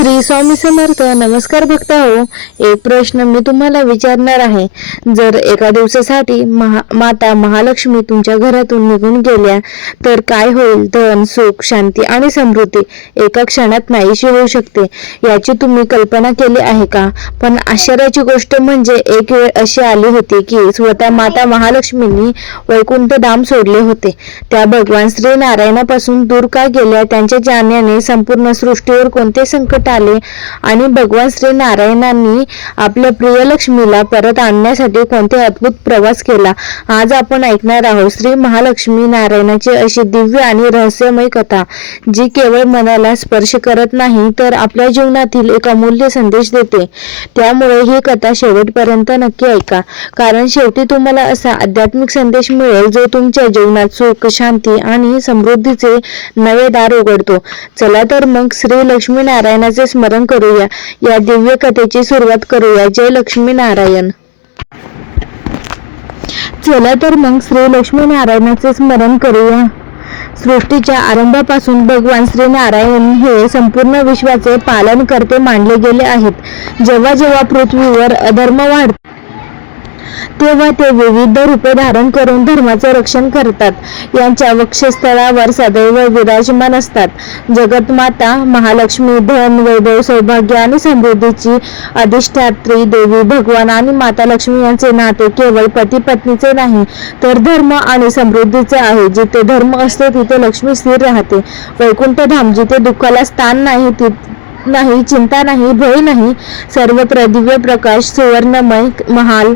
श्री स्वामी समर्थ. नमस्कार भक्त हो. एक प्रश्न मी तुम्हाला विचारणार आहे. जर एका दिवसासाठी माता महालक्ष्मी तुमच्या घरातून निघून गेल्या तर काय होईल? धन, सुख, शांती आणि समृद्धी एका क्षणात नाहीशी होऊ शकते. याची तुम्ही कल्पना केली आहे का? पण आश्चर्याची गोष्ट म्हणजे एक वेळ अशी आली होती की स्वतः माता महालक्ष्मींनी वैकुंठ धाम सोडले होते. त्या भगवान श्री नारायणापासून दूर का गेल्या? त्यांच्या जाण्याने संपूर्ण सृष्टीवर कोणते संकट आले आणि भगवान श्री नारायणांनी आपल्या प्रिय लक्ष्मीला परत आणण्यासाठी कोणते अद्भुत प्रवास केला? आज आपण ऐकणार आहोत श्री महालक्ष्मी नारायणाची अशी दिव्य आणि रहस्यमय कथा, जी केवळ मनाला स्पर्श करत नाही तर आपल्या जीवनातील एक अमूल्य संदेश देते. त्यामुळे ही कथा शेवटपर्यंत नक्की ऐका, कारण शेवटी तुम्हाला असा आध्यात्मिक संदेश मिळेल जो तुमच्या जीवनात सुख, शांती आणि समृद्धीचे नवे दार उघडतो. चला तर मग श्री लक्ष्मी नारायणाचे स्मरण करूया. या दिव्य कथेची सुरुवात करूया. जय लक्ष्मी नारायण. चला तर मग श्री लक्ष्मी नारायणाचे स्मरण करूया. सृष्टीच्या आरंभापासून भगवान श्री नारायण हे संपूर्ण विश्वाचे पालन करते मानले गेले आहेत. जेव्हा जेव्हा पृथ्वीवर अधर्म वाढतो तेव्हा ते विविध रूपे धारण करून धर्माचे रक्षण करतात. यांच्या वक्षस्थळावर सदैव विराजमान असतात. जगतमाता महालक्ष्मी धन, वैभव, सौभाग्य आणि समृद्धीची अधिष्ठात्री देवी. भगवान आणि माता लक्ष्मी यांचे नाते केवळ पती पत्नीचे नाही तर धर्म आणि समृद्धीचे आहे. जिथे धर्म असतो तिथे लक्ष्मी स्थिर राहते. वैकुंठ धाम जिथे दुःखाला स्थान नाही, चिंता नाही, भय नाही. सर्वत्र दिव्य प्रकाश, सुवर्णमय महाल,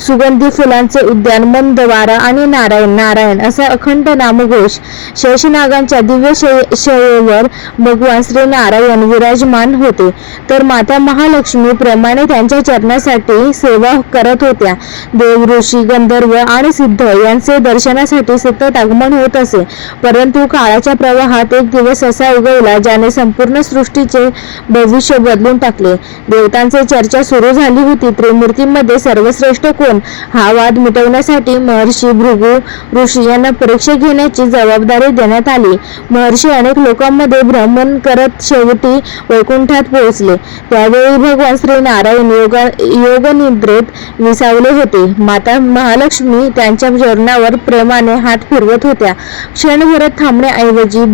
सुगंधी फुलांचे उद्यान, मंद वारा आणि नारायण नारायण असा अखंड नामघोष. शेषनागांच्या दिव्य शयेवर भगवान श्री नारायण विराजमान होते तर माता महालक्ष्मी प्रमाणे त्यांच्या चरणासाठी सेवा करत होत्या. देव, ऋषी, गंधर्व आणि सिद्ध यांचे दर्शनासाठी सतत आगमन होत असे. परंतु काळाच्या प्रवाहात एक दिवस असा उगवला ज्याने संपूर्ण सृष्टीचे भविष्य बदलून टाकले. देवतांची चर्चा सुरू झाली होती. त्रिमूर्तींमध्ये सर्वश्रेष्ठ कोण? हा वाद मिटवण्यासाठी महर्षी भृगु ऋषी यांना परीक्षा घेण्याची जबाबदारी देण्यात आली. महर्षी अनेक लोकांमध्ये भ्रमण करत शेवटी वैकुंठात पोहोचले. त्यावेळी भगवान श्री नारायण योगनिद्रेत विसावले होते. माता महालक्ष्मी त्यांच्या चरणावर प्रेमाने हात फिरवत होत्या. क्षणभर थांबण्याऐवजी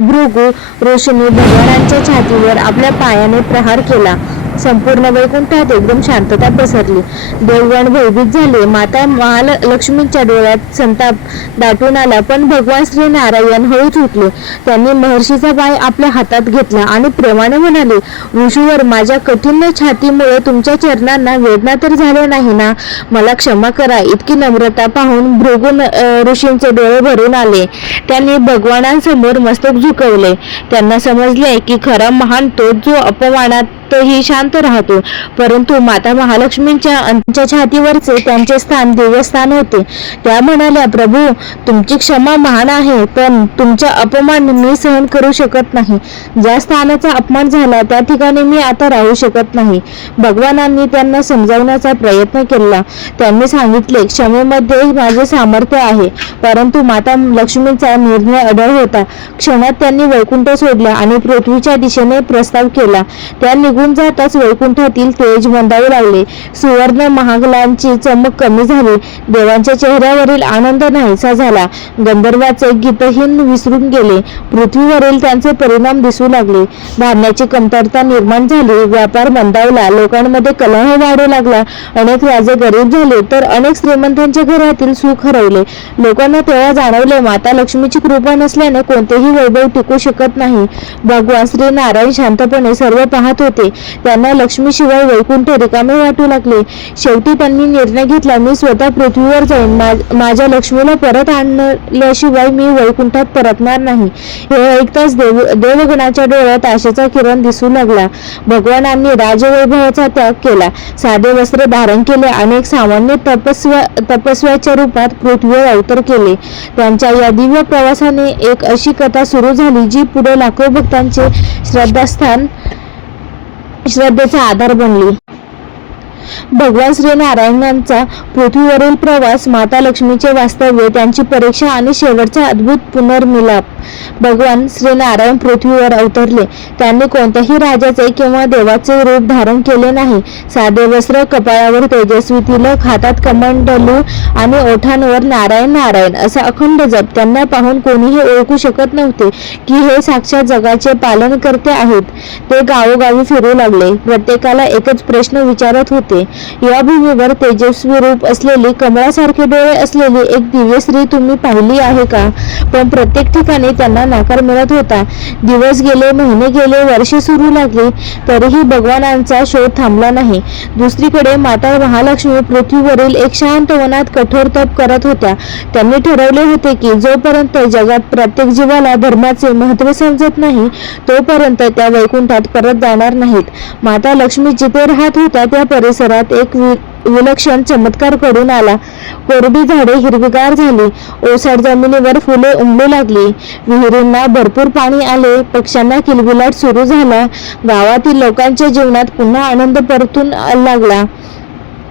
भृगु ऋषींनी भगवानांच्या छातीवर आपल्या पायाने प्रहार केला. संपूर्ण वैकुंठात एकदम शांतता पसरली. देवगण भयभीत झाले. माता महालक्ष्मींच्या डोळ्यात संताप दाटून आला. पण भगवान श्री नारायण हळूच उठले. त्यांनी महर्षीचा पाय आपल्या हातात घेतला आणि प्रेमाने म्हणाले, ऋषीवर, माझ्या कठीण छातीमुळे तुमच्या चरणांना वेदना तर झाल्या नाही ना? मला क्षमा करा. इतकी नम्रता पाहून भृगु ऋषींचे डोळे भरून आले. त्यांनी भगवानांसमोर मस्तक झुकवले. त्यांना समजले की खरा महान तो जो अपमानात ही शांत राहतो. परंतु माता महालक्ष्मींच्या छातीवरचे त्यांचे स्थान दिव्यस्थान होते. त्या म्हणाल्या, प्रभू, तुमची क्षमा महान आहे, पण तुमचा अपमान मी सहन करू शकत नाही. ज्या स्थानाचा अपमान झाला त्या ठिकाणी मी आता राहू शकत नाही. भगवानांनी त्यांना समजावण्याचा प्रयत्न केला. त्यांनी सांगितले, क्षमेमध्ये माझे सामर्थ्य आहे. परंतु माता लक्ष्मींचा निर्णय अढळ होता. क्षणात त्यांनी वैकुंठ सोडला आणि पृथ्वीच्या दिशेने प्रस्ताव केला. त्या निघून जाताच वैकुंठातील तेज मंदावू लागले. सुवर्ण महालांची चमक कमी झाली. देवांच्या चेहऱ्यावरील आनंद नाहीसा झाला. गंधर्वाचे गीतहीन विसरून गेले. पृथ्वीवरील त्यांचे परिणाम दिसू लागले. धान्याची कमतरता निर्माण झाली. व्यापार मंदावला. लोकांमध्ये कलह वाढू लागला. अनेक राजे गरीब झाले तर अनेक श्रीमंतांच्या घरातील सुख हरवले. लोकांना तेव्हा जाणवले, माता लक्ष्मीची कृपा नसल्याने कोणतेही वैभव टिकू शकत नाही. भगवान श्री नारायण शांतपणे सर्व पाहत होते. त्यांना लक्ष्मीशिवाय वैकुंठ रिकामे वाटू लागले. शेवटी त्यांनी निर्णय घेतला, मी स्वतः पृथ्वीवर जाईन. माझ्या लक्ष्मीला परत आणल्याशिवाय मी वैकुंठात परतणार नाही. हे ऐकताच देवगणाच्या डोळ्यात आशेचा किरण दिसू लागला. भगवानांनी राजवैभवाचा त्याग केला. साधे वस्त्र धारण केले. अनेक सामान्य तपस्व्याच्या रूपात पृथ्वीवर अवतर केले. त्यांच्या या दिव्य प्रवासाने एक अशी कथा सुरू झाली जी पुढे लाखो भक्तांचे श्रद्धेचा आधार बनली. भगवान श्रीनारायणांचा पृथ्वीवरील प्रवास, माता लक्ष्मीचे वास्तव्य, त्यांची परीक्षा आणि शेवटचा अद्भुत पुनर्मिलाप. भगवान श्रीनारायण पृथ्वीवर अवतरले. त्यांनी कोणत्याही राजाचे किंवा देवाचे रूप धारण केले नाही. साधे वस्त्र, कपाळावर तेजस्वी तिलक, हातात कमंडलू आणि ओठांवर नारायण नारायण असा अखंड जप. त्यांना पाहून कोणीही ओळखू शकत नव्हते की हे साक्षात जगाचे पालनकर्ते आहेत. ते गावोगावी फिरू लागले. प्रत्येकाला एकच प्रश्न विचारत होते, या भूमीवर तेजस्वी रूप असलेली, कमळासारखे डोळे असलेली एक दिव्य स्त्री तुम्ही पाहिली आहे का? पण प्रत्येक ठिकाणी त्यांना नकार मिळत होता. दिवस गेले, महिने गेले, वर्षे सुरू लागली, तरीही भगवानांचा शोध थांबला नाही. दुसरीकडे माता महालक्ष्मी पृथ्वीवरील एक शांत वनात कठोर तप करत होत्या. त्यांनी ठरवले होते की जोपर्यंत जगात प्रत्येक जीवाला धर्माचे महत्त्व समजत नाही, तोपर्यंत त्या वैकुंठात परत जाणार नाहीत. माता लक्ष्मी जिथे राहत होत्या त्या परिसरात एक विलक्षण चमत्कार घडून आला. कोरडी झाडे हिरवीगार झाली, ओसाड जमिनीवर फुले उमलू लागली, विहिरींना भरपूर पाणी आले, पक्ष्यांना किलबिलाट सुरू झाला. गावातील लोकांच्या जीवनात पुन्हा आनंद परतून लागला.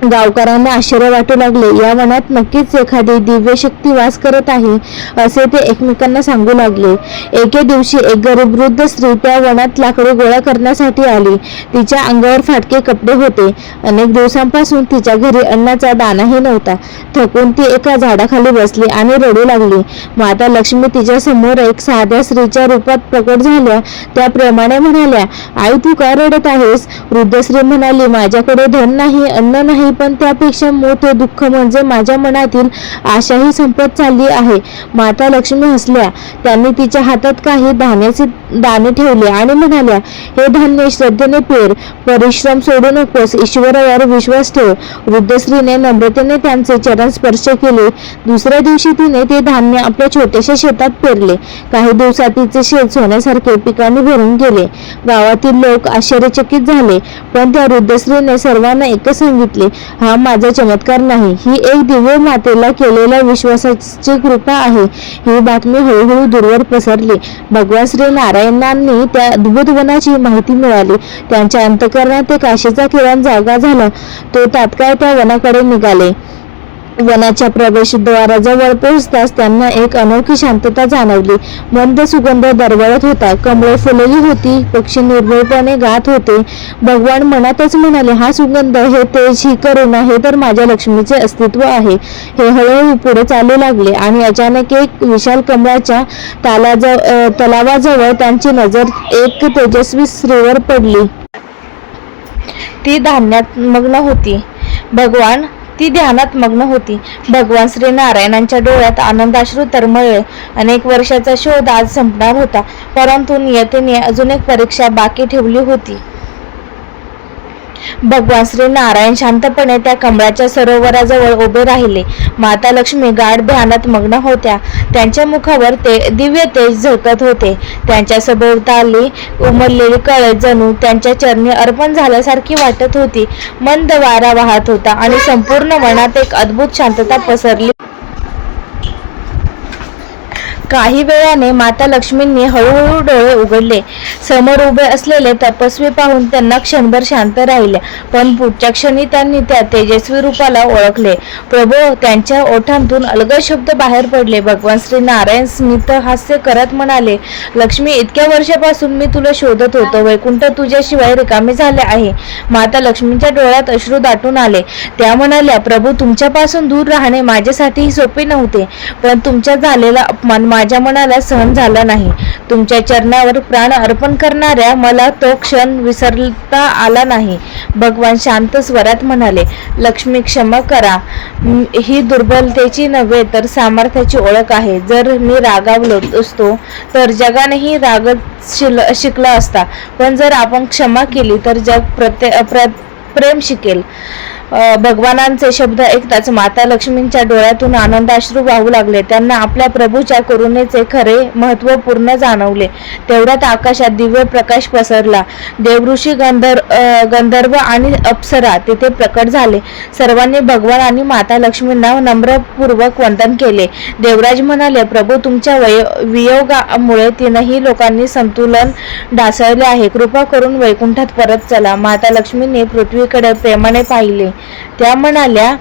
गावकऱ्यांना आश्चर्य वाटू लागले. या वनात नक्कीच एखादी दिव्य शक्ती वास करत आहे असे ते एकमेकांना सांगू लागले. एके दिवशी एक गरीब वृद्ध स्त्री त्या वनात लाकडे गोळा करण्यासाठी आली. तिच्या अंगावर फाटके कपडे होते. अनेक दिवसांपासून तिच्या घरी अन्नाचा दाणाही नव्हता. थकून ती एका झाडाखाली बसली आणि रडू लागली. माता लक्ष्मी तिच्या समोर एक साध्या स्त्रीच्या रूपात प्रकट झाल्या. त्या प्रेमाने म्हणाल्या, आई तू का रडत आहेस? वृद्ध स्त्री म्हणाली, माझ्याकडे धन नाही, अन्न नाही, पण त्यापेक्षा मोठे दुःख म्हणजे माझ्या मनातील आशाही संपत चालली आहे. माता लक्ष्मी हसल्या. त्यांनी तिच्या हातात काही धान्याचे दाणे ठेवले आणि म्हणाल्या, हे धान्य श्रद्धेने पेर, परिश्रम सोडू नकोस, ईश्वरावर विश्वास ठेव. वृद्ध स्त्रीने नम्रतेने त्यांचे चरण स्पर्श केले. दुसऱ्या दिवशी तिने ते धान्य आपल्या छोट्याशा शेतात पेरले. काही दिवसात तिचे शेत सोन्यासारखे पिकांनी भरून गेले. गावातील लोक आश्चर्यचकित झाले. पण त्या वृद्ध स्त्रीने सर्वांना एकच सांगितले, हा माझा चमत्कार नाही, ही एक दिव्य मातेला केलेल्या विश्वासाची कृपा आहे. ही बातमी हळूहळू दूरवर पसरली. भगवान श्री नारायणांनी त्या अद्भुत वनाची माहिती मिळाली. त्यांच्या अंतःकरणात एक आशेचा किरण जागा झाला. तो तात्काळ त्या वनाकडे निघाले. वनाच्या प्रवेशद्वाराजवळ पोहोचताच त्यांना एक अनोखी शांतता जाणवली. मंद सुगंध दरवळत होता, कमळे फुलली होती, पक्षी निर्भयपणे गात होते. भगवान मनातच म्हणाले, हा सुगंध, हे तेज, ही करुणा, हे तर माझ्या लक्ष्मीचे अस्तित्व आहे. हे हळूहळू पुढे चालू लागले आणि अचानक एक विशाल कमळाच्या तलावाजवळ त्यांची नजर एक तेजस्वी स्त्रीवर पडली. ती ध्यानात मग्न होती. भगवान श्री नारायणांच्या डोळ्यात आनंदाश्रू तरळले. अनेक वर्षाचा शोध आज संपणार होता, परंतु नियतीने अजून एक परीक्षा बाकी ठेवली होती. भगवान श्री नारायण शांतपणे त्या कमळाच्या सरोवराजवळ उभे राहिले. माता लक्ष्मी गाढ ध्यानात मग्न होत्या. त्यांच्या मुखावर ते दिव्य तेज झळकत होते. त्यांच्या सभोवताली उमललेली कळे जणू त्यांच्या चरणी अर्पण झाल्यासारखी वाटत होती. मंद वारा वाहत होता आणि संपूर्ण वनात एक अद्भुत शांतता पसरली. काही वेळाने माता लक्ष्मींनी हळूहळू डोळे उघडले. समोर उभे असलेले तपस्वी पाहून त्यांना क्षणभर शांत राहिल्या, पण पुढच्या क्षणी त्यांनी त्या तेजस्वी रूपाला ओळखले. प्रभो, त्यांच्या ओठांतून अलगद शब्द बाहेर पडले. भगवान श्री नारायण स्मित हास्य करत म्हणाले, लक्ष्मी, इतक्या वर्षापासून मी तुला शोधत होतो. वैकुंठ तुझ्याशिवाय रिकामे झाले आहे. माता लक्ष्मींच्या डोळ्यात अश्रू दाटून आले. त्या म्हणाल्या, प्रभू, तुमच्यापासून दूर राहणे माझ्यासाठीही सोपे नव्हते, पण तुमचा झालेला अपमान माझ्या मनाला सहन झाला नाही. तुमच्या चरणावर प्राण अर्पण करणाऱ्या मला तो क्षण विसरता आला नाही. भगवान शांत स्वरात म्हणाले, लक्ष्मी, क्षमा करा. ही दुर्बलतेची नव्हे तर सामर्थ्याची ओळख आहे. जर मी रागावलो असतो तर जगानेही रागत शिकला असता, पण जर आपण क्षमा केली तर जग प्रेम शिकेल. भगवानांचे शब्द ऐकताच माता लक्ष्मींच्या डोळ्यातून आनंदाश्रू वाहू लागले. त्यांना आपल्या प्रभूच्या करुणेचे खरे महत्त्व पूर्ण जाणवले. तेवढ्यात आकाशात दिव्य प्रकाश पसरला. देवऋषी, गंधर्व आणि अप्सरा तिथे प्रकट झाले. सर्वांनी भगवान आणि माता लक्ष्मींना नम्रपूर्वक वंदन केले. देवराज म्हणाले, प्रभू, तुमच्या वियोगामुळे तीनही लोकांनी संतुलन ढासळले आहे. कृपा करून वैकुंठात परत चला. माता लक्ष्मींनी पृथ्वीकडे प्रेमाने पाहिले. त्या म्हणाल्या,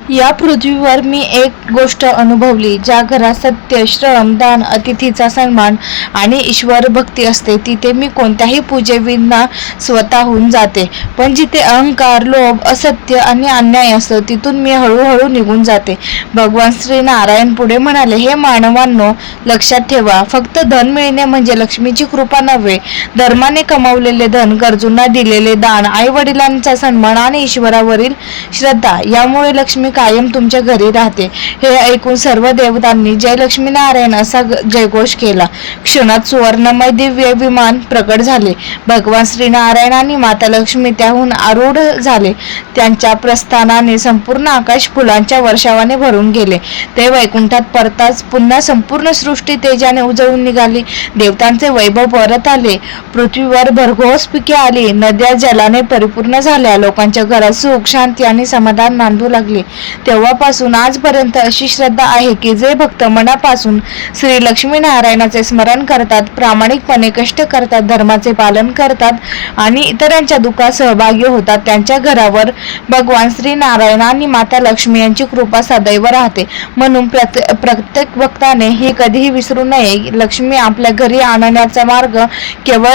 या पृथ्वीवर मी एक गोष्ट अनुभवली. ज्या घरात सत्य, श्रम, दान, अतिथीचा सन्मान आणि ईश्वर भक्ती असते तिथे मी कोणत्याही पूजेविना स्वतःहून जाते. पण जिथे अहंकार, लोभ, असत्य आणि अन्याय असतो तिथून मी हळूहळू निघून जाते. भगवान श्री नारायण पुढे म्हणाले, हे मानवांनो, लक्षात ठेवा, फक्त धन मिळणे म्हणजे लक्ष्मीची कृपा नव्हे. धर्माने कमावलेले धन, गरजूंना दिलेले दान, आई वडिलांचा सन्मान आणि ईश्वरावरील श्रद्धा यामुळे लक्ष्मी कायम तुमच्या घरी राहते. हे ऐकून सर्व देवतांनी जय लक्ष्मी नारायण असा जयघोष केला. क्षणात सुवर्णमय दिव्य विमान प्रकट झाले. भगवान श्री नारायण आणि माता लक्ष्मी त्याहून आरूढ झाले. त्यांच्या प्रस्थानाने संपूर्ण आकाश फुलांच्या वर्षावाने भरून गेले. ते वैकुंठात परताच पुन्हा संपूर्ण सृष्टी तेजाने उजळून निघाली. देवतांचे वैभव परत आले. पृथ्वीवर भरघोस पिके आली. नद्या जलाने परिपूर्ण झाल्या. लोकांच्या घरात सुख, शांती आणि समाधान नांदू लागले. तेव्हापासून आजपर्यंत अशी श्रद्धा आहे की जे भक्त मनापासून श्री लक्ष्मी नारायणाचे स्मरण करतात, प्रामाणिकपणे कष्ट करतात, धर्माचे पालन करतात आणि इतरांच्या दुःखात सहभागी होतात, त्यांच्या घरावर भगवान श्री नारायण आणि माता लक्ष्मी यांची कृपा सदैव राहते. म्हणून प्रत्येक भक्ताने हे कधीही विसरू नये. लक्ष्मी आपल्या घरी आणण्याचा मार्ग केवळ